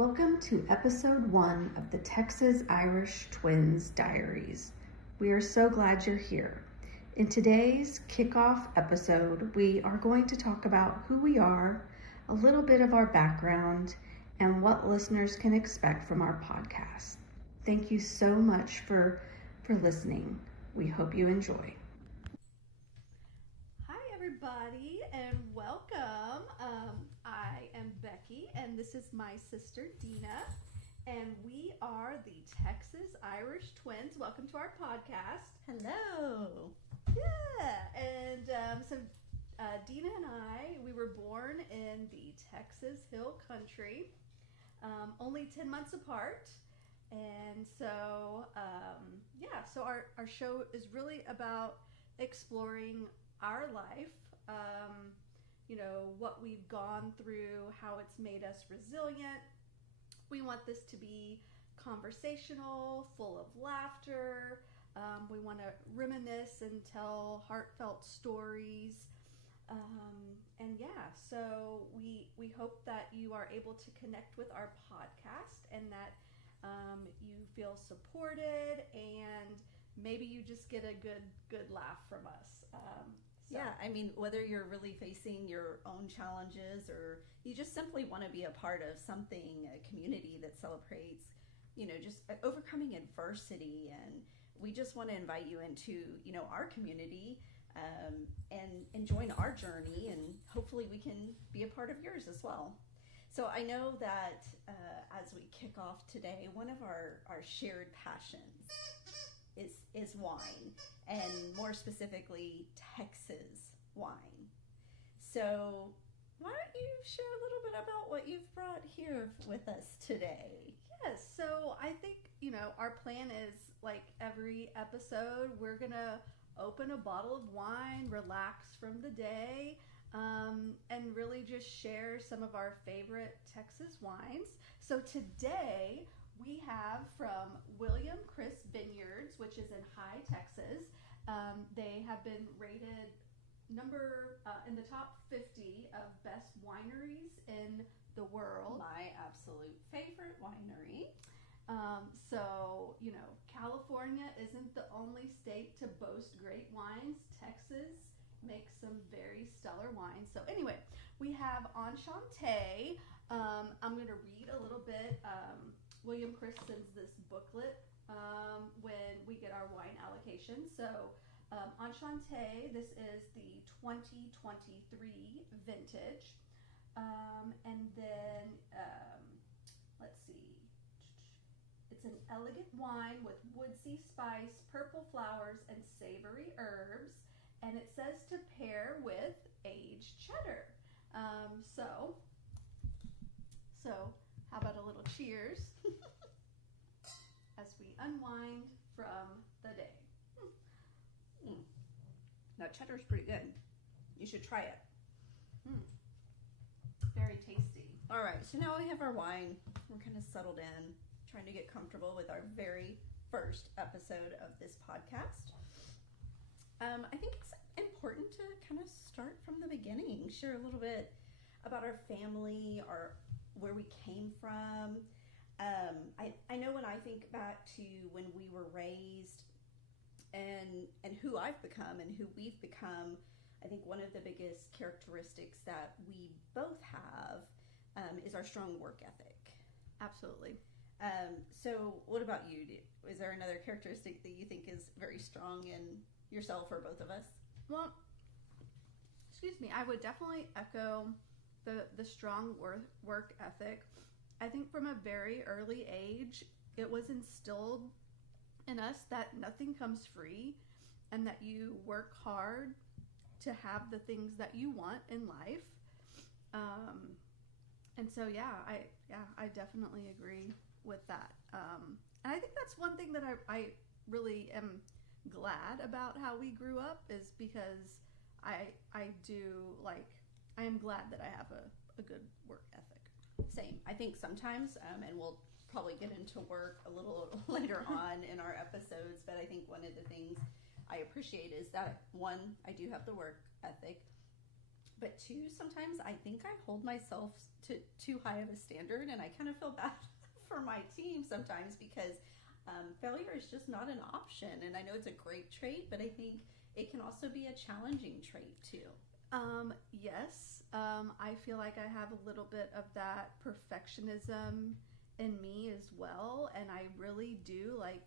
Welcome to episode 1 of the Texas Irish Twins Diaries. We are so glad you're here. In today's kickoff episode, we are going to talk about who we are, a little bit of our background, and what listeners can expect from our podcast. Thank you so much for listening. We hope you enjoy. Hi everybody and welcome. I am Becki and this is my sister Deana and we are the Texas Irish Twins. Welcome to our podcast. Hello. Yeah, and so Deana and we were born in the Texas Hill Country, only 10 months apart. And so, so our show is really about exploring our life, what we've gone through, how it's made us resilient. We want this to be conversational, full of laughter. We want to reminisce and tell heartfelt stories. So we hope that you are able to connect with our podcast and that you feel supported and maybe you just get a good laugh from us. Yeah, I mean, whether you're really facing your own challenges or you just simply want to be a part of something, a community that celebrates, just overcoming adversity. And we just want to invite you into, our community and join our journey. And hopefully we can be a part of yours as well. So I know that as we kick off today, one of our shared passions is wine, and more specifically Texas wine. So why don't you share a little bit about what you've brought here with us today? Yes, so I think, our plan is like every episode, we're going to open a bottle of wine, relax from the day, and really just share some of our favorite Texas wines. So today we have from William Chris Vineyards, which is in High, Texas. They have been rated in the top 50 of best wineries in the world. My absolute favorite winery. California isn't the only state to boast great wines. Texas makes some very stellar wines. So anyway, we have Enchante. I'm going to read a little bit. William Chris sends this booklet when we get our wine allocation. So Enchante, this is the 2023 vintage. Let's see. It's an elegant wine with woodsy spice, purple flowers, and savory herbs. And it says to pair with aged cheddar. So how about a little cheers as we unwind from the day. Now cheddar's pretty good. You should try it. Very tasty. All right, so now we have our wine. We're kind of settled in, trying to get comfortable with our very first episode of this podcast. I think it's important to kind of start from the beginning, share a little bit about our family, where we came from. I know when I think back to when we were raised and who I've become and who we've become, I think one of the biggest characteristics that we both have is our strong work ethic. Absolutely. So what about you? Is there another characteristic that you think is very strong in yourself or both of us? Well, I would definitely echo the strong work ethic. I think from a very early age, it was instilled in us that nothing comes free and that you work hard to have the things that you want in life. I definitely agree with that. And I think that's one thing that I really am glad about how we grew up, is because I am glad that I have a good work ethic. Same. I think sometimes, and we'll probably get into work a little later on in our episodes, but I think one of the things I appreciate is that, one, I do have the work ethic, But two, sometimes I think I hold myself to too high of a standard, and I kind of feel bad for my team sometimes because failure is just not an option. And I know it's a great trait, but I think it can also be a challenging trait too. Yes, I feel like I have a little bit of that perfectionism in me as well, and I really do, like,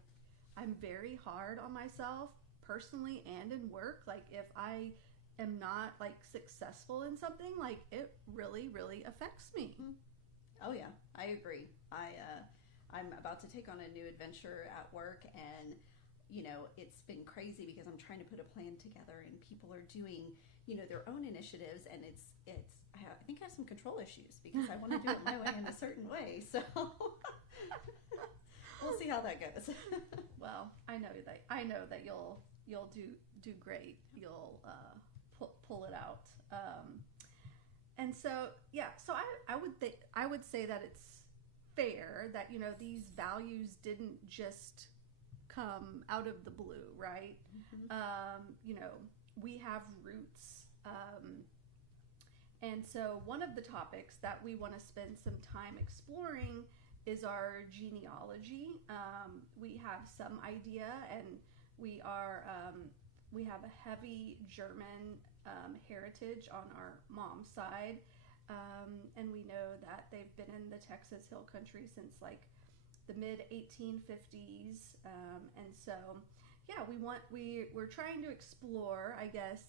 I'm very hard on myself personally and in work. Like, if I am not like successful in something, like, it really affects me. Oh yeah, I agree. I'm about to take on a new adventure at work, and it's been crazy because I'm trying to put a plan together, and people are doing their own initiatives, and I think I have some control issues because I want to do it my way in a certain way. So we'll see how that goes. Well, I know that you'll do great. You'll pull it out. And so so I would say that it's fair that these values didn't just come out of the blue, right? We have roots, and so one of the topics that we want to spend some time exploring is our genealogy. We have some idea, and we have a heavy German heritage on our mom's side, and we know that they've been in the Texas Hill Country since like the mid 1850s, and so we're trying to explore, I guess,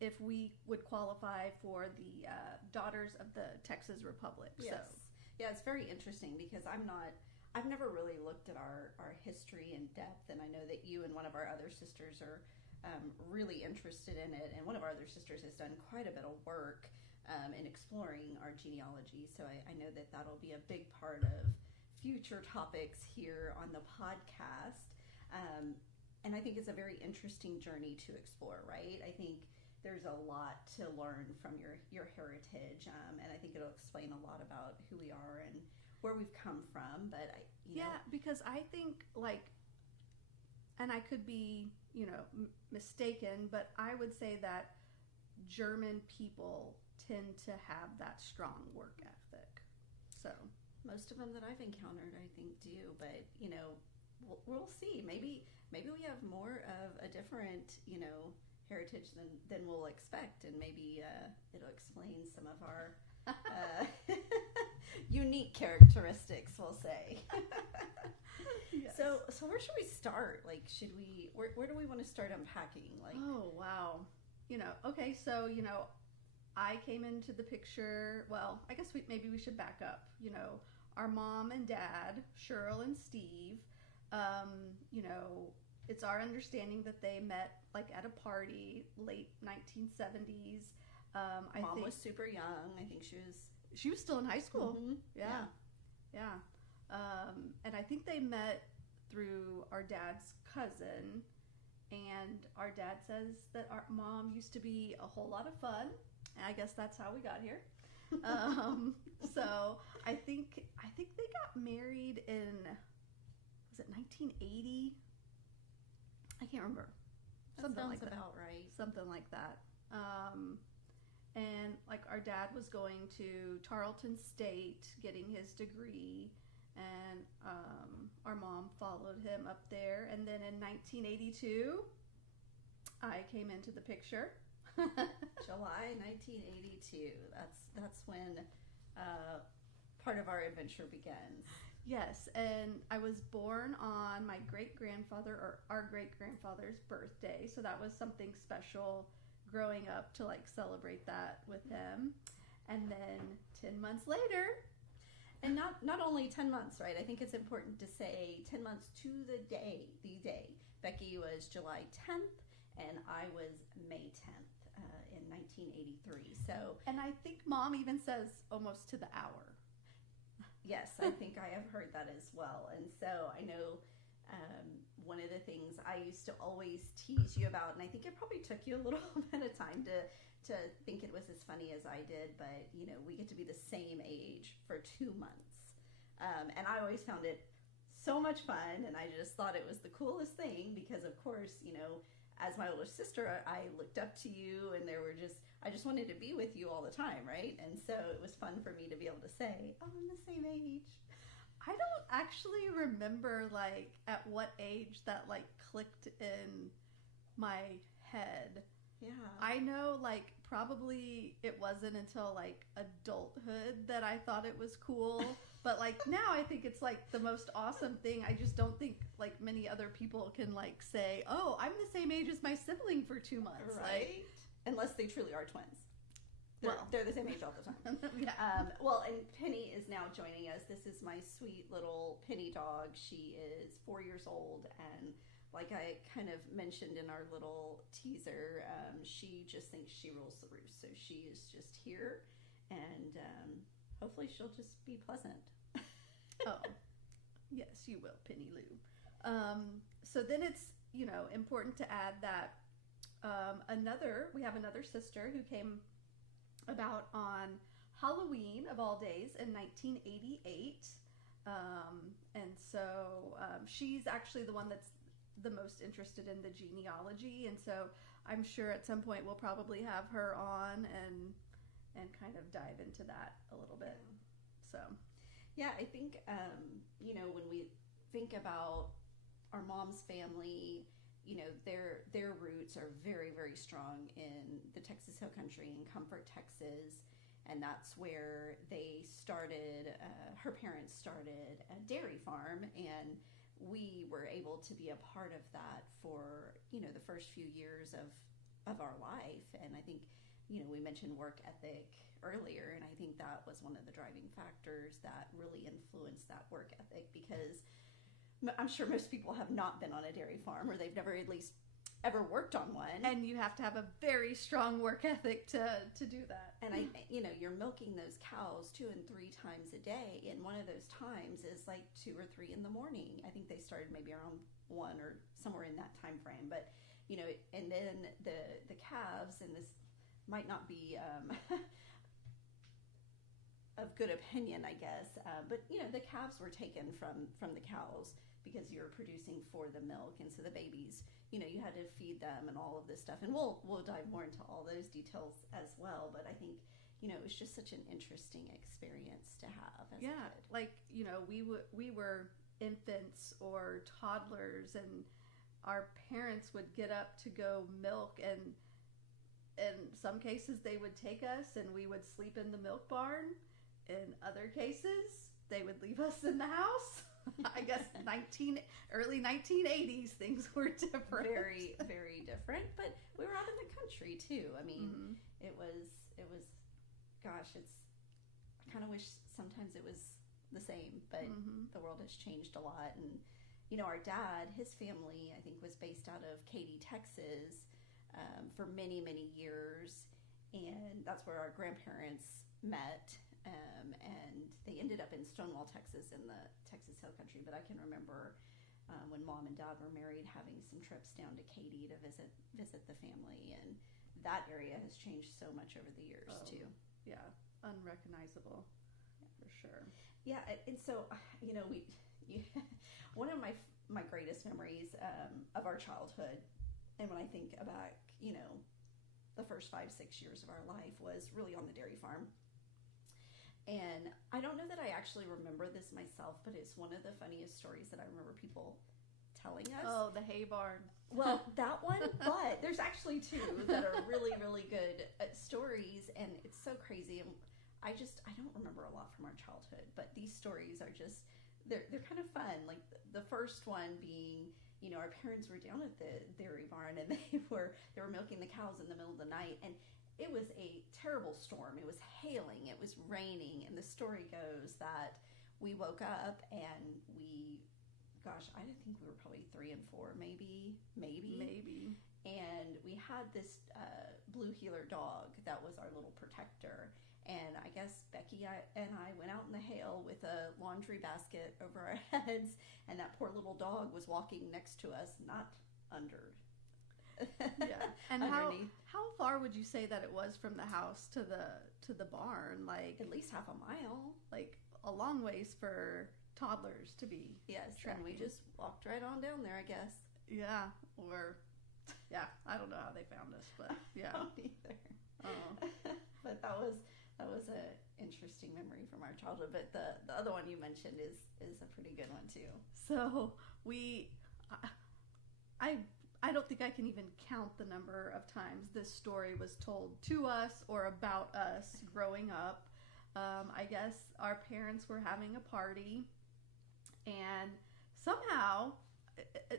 if we would qualify for the Daughters of the Texas Republic. Yes. So yeah, it's very interesting because I've never really looked at our history in depth, and I know that you and one of our other sisters are really interested in it, and one of our other sisters has done quite a bit of work in exploring our genealogy, so I know that that'll be a big part of future topics here on the podcast, and I think it's a very interesting journey to explore, right? I think there's a lot to learn from your heritage, and I think it'll explain a lot about who we are and where we've come from. But because I think, like, and I could be mistaken, but I would say that German people tend to have that strong work ethic. So most of them that I've encountered, I think, do. But we'll see. Maybe we have more of a different heritage than we'll expect, and maybe it'll explain some of our unique characteristics, we'll say. Yes. So where should we start? Like, where do we want to start unpacking? Like, oh wow, okay, so I came into the picture. Well, I guess maybe we should back up. Our mom and dad, Cheryl and Steve. It's our understanding that they met like at a party, late 1970s. Mom was super young. I think she was still in high school. Mm-hmm. Yeah. And I think they met through our dad's cousin, and our dad says that our mom used to be a whole lot of fun. I guess that's how we got here. So I think they got married in, was it 1980? I can't remember. Something like that. About right. Something like that. And like our dad was going to Tarleton State getting his degree, and our mom followed him up there. And then in 1982, I came into the picture. July 1982. That's when part of our adventure begins. Yes, and I was born on my great-grandfather, or our great-grandfather's birthday, so that was something special growing up to like celebrate that with him. And then 10 months later, and not only 10 months, right? I think it's important to say 10 months to the day. Becki was July 10th, and I was May 10th in 1983. So, and I think Mom even says almost to the hour. Yes, I think I have heard that as well. And so I know one of the things I used to always tease you about, and I think it probably took you a little bit of time to think it was as funny as I did, but we get to be the same age for 2 months. And I always found it so much fun, and I just thought it was the coolest thing because, of course, as my older sister, I looked up to you, and I just wanted to be with you all the time, right? And so it was fun for me to be able to say, oh, I'm the same age. I don't actually remember like at what age that like clicked in my head. Yeah. I know like probably it wasn't until like adulthood that I thought it was cool. But like now I think it's like the most awesome thing. I just don't think like many other people can like say, oh, I'm the same age as my sibling for 2 months. Right. Like, unless they truly are twins. Well. They're the same age all the time. Yeah. Well, and Penny is now joining us. This is my sweet little Penny dog. She is 4 years old, and like I kind of mentioned in our little teaser, she just thinks she rules the roost. So she is just here, and hopefully she'll just be pleasant. Oh, yes, you will, Penny Lou. So then it's, important to add that we have another sister who came about on Halloween of all days in 1988. And so she's actually the one that's the most interested in the genealogy. And so I'm sure at some point we'll probably have her on and kind of dive into that a little bit. So, yeah, I think, when we think about our mom's family, their roots are very, very strong in the Texas Hill Country, in Comfort, Texas, and that's where they started. Her parents started a dairy farm, and we were able to be a part of that for the first few years of our life. And I think we mentioned work ethic earlier, and I think that was one of the driving factors that really influenced that work ethic, because I'm sure most people have not been on a dairy farm, or they've never at least ever worked on one. And you have to have a very strong work ethic to do that. And you're milking those cows 2 and 3 times a day, and one of those times is like 2 or 3 in the morning. I think they started maybe around 1 or somewhere in that time frame. But and then the calves, and this might not be of good opinion, I guess, but the calves were taken from the cows because you're producing for the milk, and so the babies, you had to feed them and all of this stuff, and we'll dive more into all those details as well. But I think it was just such an interesting experience to have as a kid. Like we were infants or toddlers, and our parents would get up to go milk, and in some cases they would take us and we would sleep in the milk barn. In other cases, they would leave us in the house. I guess early 1980s, things were different. Very, very different. But we were out in the country too. I mean, it was. Gosh, I kind of wish sometimes it was the same, but the world has changed a lot. And our dad, his family, I think, was based out of Katy, Texas, for many, many years, and that's where our grandparents met. And they ended up in Stonewall, Texas, in the Texas Hill Country. But I can remember when Mom and Dad were married, having some trips down to Katy to visit the family, and that area has changed so much over the years too. Yeah, unrecognizable, for sure. Yeah, and so one of my greatest memories of our childhood, and when I think about the first 5-6 years of our life, was really on the dairy farm. And I don't know that I actually remember this myself, but it's one of the funniest stories that I remember people telling us. Oh, the hay barn. Well, that one, but there's actually 2 that are really, really good stories, and it's so crazy. And I don't remember a lot from our childhood, but these stories are just, they're kind of fun. Like the first one being, our parents were down at the dairy barn, and they were milking the cows in the middle of the night, and it was a terrible storm. It was hailing, it was raining, and the story goes that we woke up and I think we were probably 3 and 4, maybe. And we had this blue heeler dog that was our little protector. And I guess Becki and I went out in the hail with a laundry basket over our heads, and that poor little dog was walking next to us, not under. Yeah. And how far would you say that it was from the house to the barn? Like at least half a mile. Like a long ways for toddlers to be. Yes, tracking. And we just walked right on down there, I guess. Yeah, or I don't know how they found us, but yeah. I don't either. Oh. But that was a interesting memory from our childhood. But the other one you mentioned is a pretty good one too. So I don't think I can even count the number of times this story was told to us or about us growing up. I guess our parents were having a party, and somehow,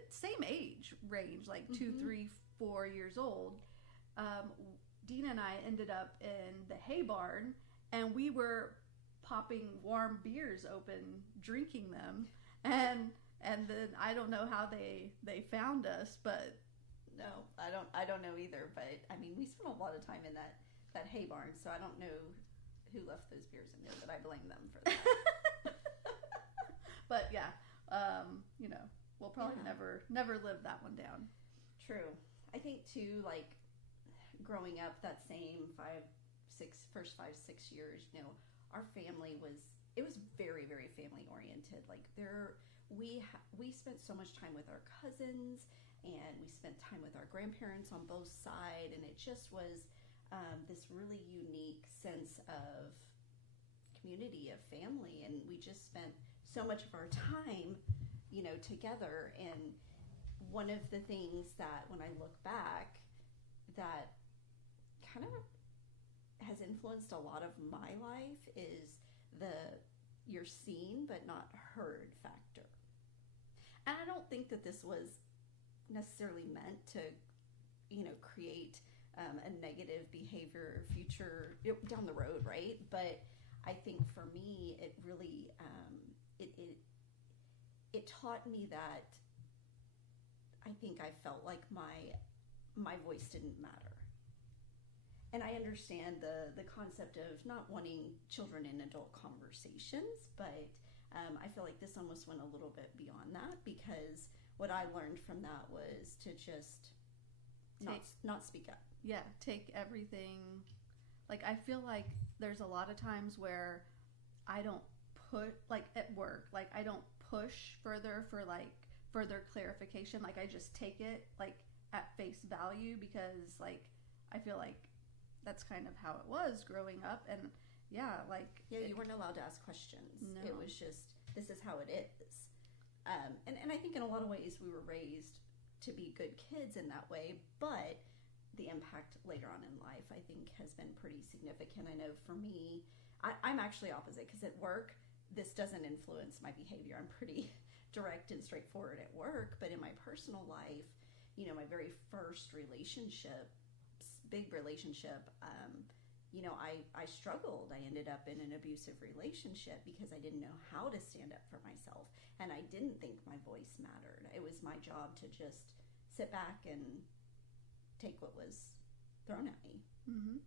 same age range, like 2, 3, 4 years old, Deana and I ended up in the hay barn, and we were popping warm beers open, drinking them, and then I don't know how they found us, but no, I don't know either. But I mean, we spent a lot of time in that hay barn, so I don't know who left those beers in there, but I blame them for that. But yeah, we'll probably never live that one down. True. I think too, like growing up that same first 5-6 years, our family was very, very family oriented. Like we spent so much time with our cousins, and we spent time with our grandparents on both sides, and it just was this really unique sense of community, of family, and we just spent so much of our time, together. And one of the things that when I look back that kind of has influenced a lot of my life is you're seen but not heard factor. And I don't think that this was necessarily meant to, create a negative behavior future down the road, right? But I think for me, it really it taught me that I think I felt like my voice didn't matter. And I understand the concept of not wanting children in adult conversations, but I feel like this almost went a little bit beyond that, because what I learned from that was to just not speak up. Yeah, take everything. Like, I feel like there's a lot of times where I don't like at work, like I don't push further for like further clarification. Like, I just take it like at face value, because like I feel like that's kind of how it was growing up. And you weren't allowed to ask questions. No. It was just, this is how it is. And I think in a lot of ways we were raised to be good kids in that way, but the impact later on in life, I think, has been pretty significant. I know for me, I'm actually opposite, because at work, this doesn't influence my behavior. I'm pretty direct and straightforward at work, but in my personal life, my very first relationship, big relationship, I struggled. I ended up in an abusive relationship because I didn't know how to stand up for myself, and I didn't think my voice mattered. It was my job to just sit back and take what was thrown at me. Mm-hmm.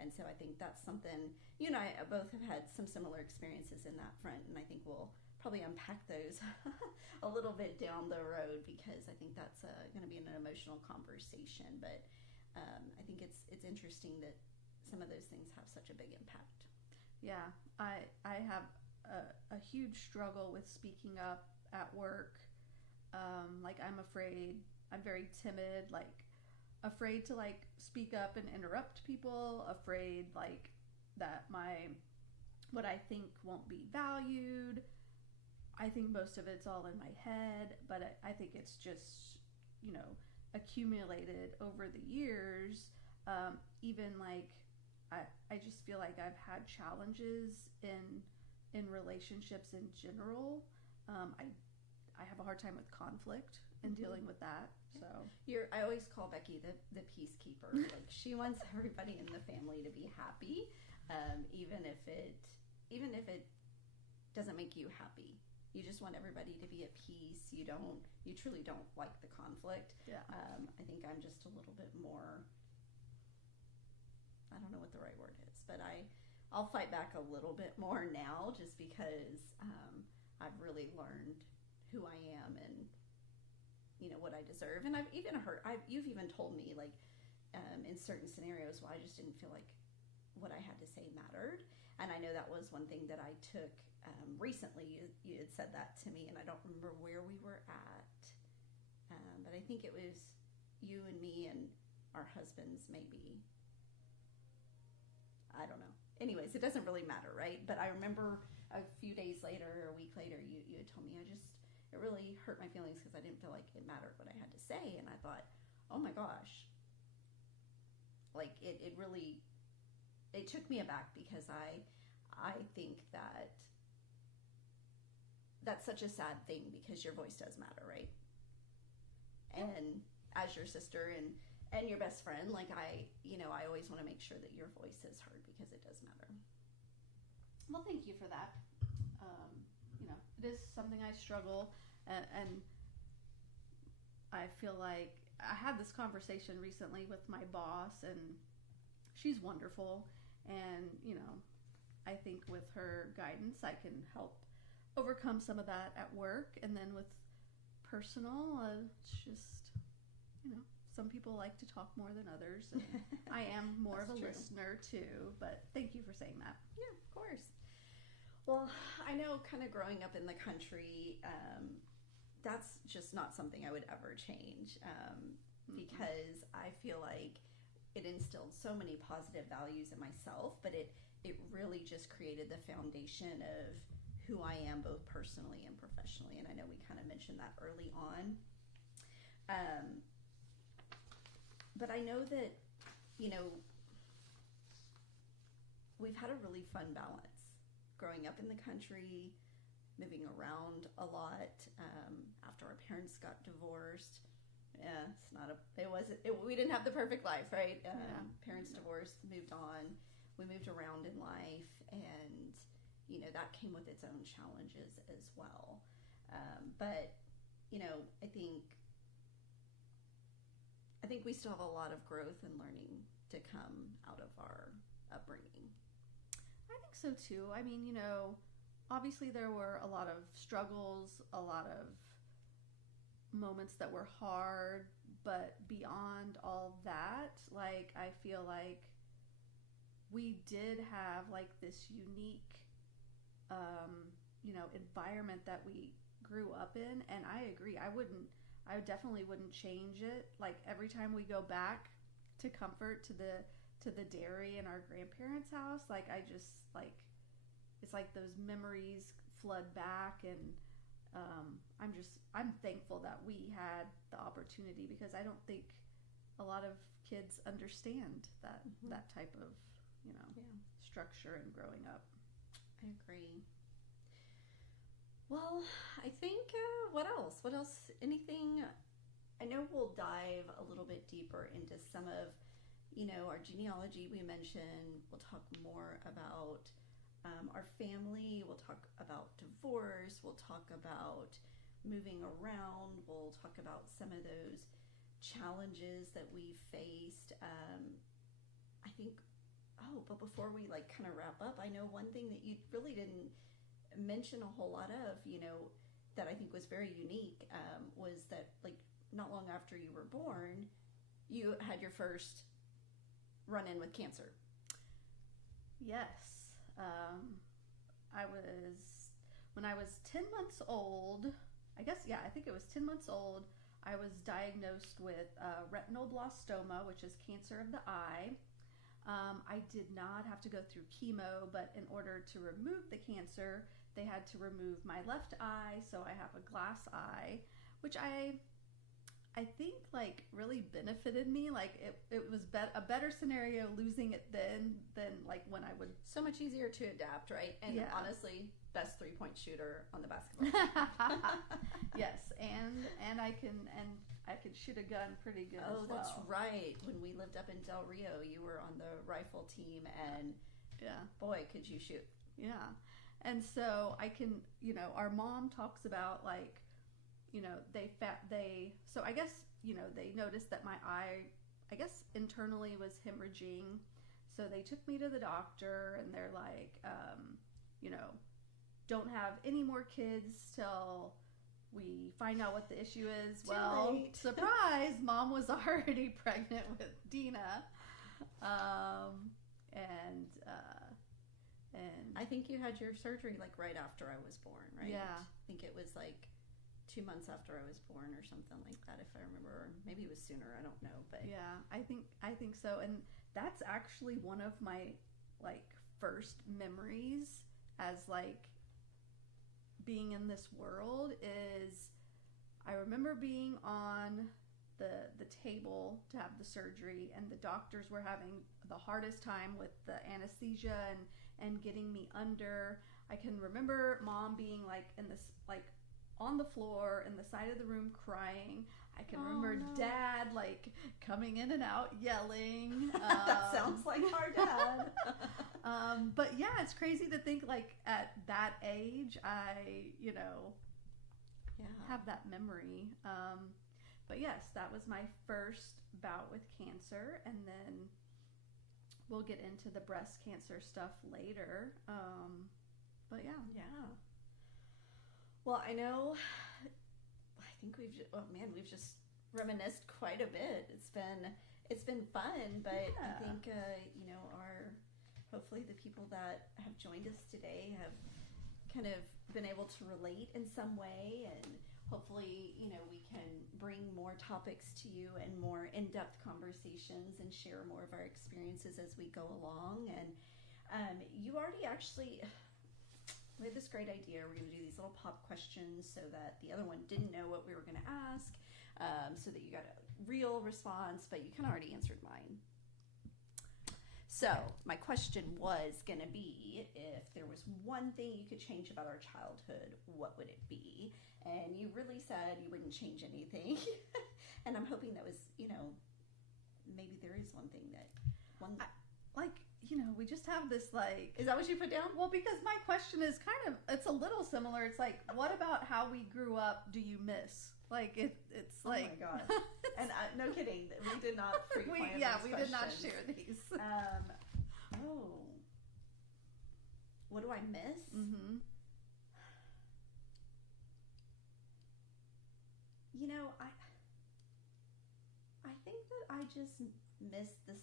And so I think that's something, you and I both have had some similar experiences in that front, and I think we'll probably unpack those a little bit down the road, because I think that's going to be an emotional conversation. But I think it's interesting that some of those things have such a big impact. Yeah, I have a huge struggle with speaking up at work. Like, I'm afraid, I'm very timid, like afraid to like speak up and interrupt people, afraid like that what I think won't be valued. I think most of it's all in my head, but I think it's just, accumulated over the years. Even like, I just feel like I've had challenges in relationships in general. I have a hard time with conflict and dealing with that. So I always call Becki the peacekeeper. Like, she wants everybody in the family to be happy, even if it doesn't make you happy. You just want everybody to be at peace. You truly don't like the conflict. Yeah. I think I'm just a little bit more, I don't know what the right word is, but I'll fight back a little bit more now, just because I've really learned who I am and what I deserve. And I've even you've even told me, like, in certain scenarios where I just didn't feel like what I had to say mattered. And I know that was one thing that I took recently. You had said that to me, and I don't remember where we were at, but I think it was you and me and our husbands, maybe. I don't know. Anyways, it doesn't really matter, right? But I remember a few days later, a week later, you had told me it really hurt my feelings because I didn't feel like it mattered what I had to say. And I thought, oh my gosh, like it really, it took me aback because I think that that's such a sad thing because your voice does matter, right? And as your sister and your best friend, like I always want to make sure that your voice is heard because it does matter. Well, thank you for that. It is something I struggle, and I feel like I had this conversation recently with my boss, and she's wonderful, and I think with her guidance I can help overcome some of that at work, and then with personal, it's just some people like to talk more than others, and I am more of a listener too, but thank you for saying that. Yeah, of course. Well, I know kind of growing up in the country, that's just not something I would ever change because I feel like it instilled so many positive values in myself, but it really just created the foundation of who I am both personally and professionally, and I know we kind of mentioned that early on. But I know that, we've had a really fun balance growing up in the country, moving around a lot. After our parents got divorced, we didn't have the perfect life, right? Parents divorced, moved on. We moved around in life, and that came with its own challenges as well. But I think we still have a lot of growth and learning to come out of our upbringing. I think so too. I mean, obviously there were a lot of struggles, a lot of moments that were hard, but beyond all that, like, I feel like we did have like this unique environment that we grew up in, and I agree. I definitely wouldn't change it. Like, every time we go back to comfort to the dairy in our grandparents' house, like, I just like, it's like those memories flood back, and I'm thankful that we had the opportunity, because I don't think a lot of kids understand that that type of structure and growing up. I agree. Well, I think, what else? Anything? I know we'll dive a little bit deeper into some of, our genealogy we mentioned. We'll talk more about our family. We'll talk about divorce. We'll talk about moving around. We'll talk about some of those challenges that we faced. I think, but before we kind of wrap up, I know one thing that you really didn't mention a whole lot of, that I think was very unique, was that not long after you were born, you had your first run-in with cancer. Yes. When I was 10 months old, I think it was 10 months old, I was diagnosed with retinoblastoma, which is cancer of the eye. I did not have to go through chemo, but in order to remove the cancer, they had to remove my left eye, so I have a glass eye, which I think really benefited me. It was a better scenario losing it than when I would. So much easier to adapt, right? And honestly, best 3-point shooter on the basketball team. Yes, and I could shoot a gun pretty good. Oh, as well. That's right. When we lived up in Del Rio, you were on the rifle team, and boy, could you shoot. Yeah. And so I can, our mom talks about so I guess, they noticed that my eye, I guess internally was hemorrhaging. So they took me to the doctor, and they're like, don't have any more kids till we find out what the issue is. Well, surprise, mom was already pregnant with Deana. And I think you had your surgery right after I was born, right? Yeah. I think it was 2 months after I was born or something like that, if I remember. Maybe it was sooner, I don't know. But yeah, I think so. And that's actually one of my like first memories as like being in this world is I remember being on the table to have the surgery, and the doctors were having the hardest time with the anesthesia and getting me under. I can remember Mom being like in this like on the floor in the side of the room crying. I can remember Dad like coming in and out yelling. That sounds like our dad. But yeah, it's crazy to think like at that age I, you know, have that memory. But yes, that was my first bout with cancer, and then we'll get into the breast cancer stuff later. But yeah. Well, I know. I think we've just reminisced quite a bit. It's been fun, but I think you know, hopefully the people that have joined us today have kind of been able to relate in some way, and hopefully, you know, we can bring more topics to you and more in-depth conversations and share more of our experiences as we go along. And you already actually, we had this great idea. We're going to do these little pop questions so that the other one didn't know what we were going to ask, so that you got a real response, but you kind of already answered mine. So my question was going to be, if there was one thing you could change about our childhood, what would it be? And you really said you wouldn't change anything. And I'm hoping that was, you know, maybe there is one thing that you know, we just have this like... Is that what you put down? Well, because my question is kind of, it's a little similar. It's like, what about how we grew up do you miss? Like, it's like... Oh my God. And no kidding, we did not pre-plan we did not share these. What do I miss? Mm-hmm. You know, I think that I just miss the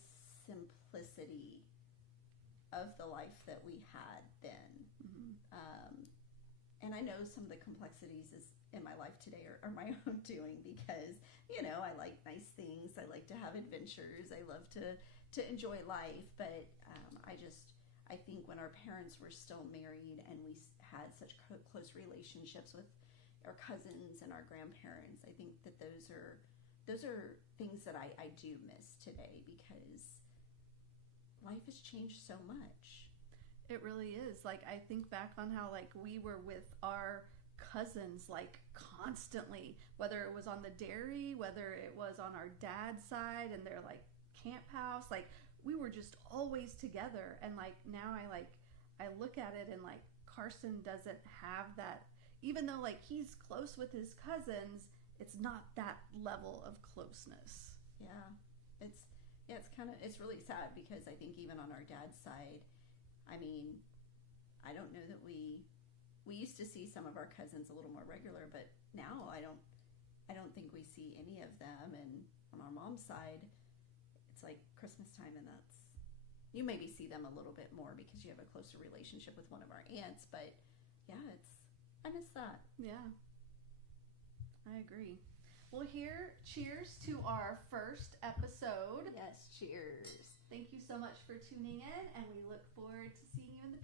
simplicity of the life that we had then. Mm-hmm. And I know some of the complexities in my life today are my own doing, because, you know, I like nice things. I like to have adventures. I love to enjoy life. But I think when our parents were still married and we had such close relationships with our cousins and our grandparents, I think that those are things that I do miss today, because life has changed so much. It really is. Like, I think back on how like we were with our cousins like constantly, whether it was on the dairy, whether it was on our dad's side and their like camp house, like we were just always together. And like now I look at it and like Carson doesn't have that. Even though like he's close with his cousins, it's not that level of closeness. It's really sad, because I think even on our dad's side, I mean, I don't know that we used to see some of our cousins a little more regular, but now I don't think we see any of them. And on our mom's side, it's like Christmas time, and you maybe see them a little bit more because you have a closer relationship with one of our aunts. But yeah, I miss that. Yeah, I agree. Well, cheers to our first episode. Yes, cheers. Thank you so much for tuning in, and we look forward to seeing you in the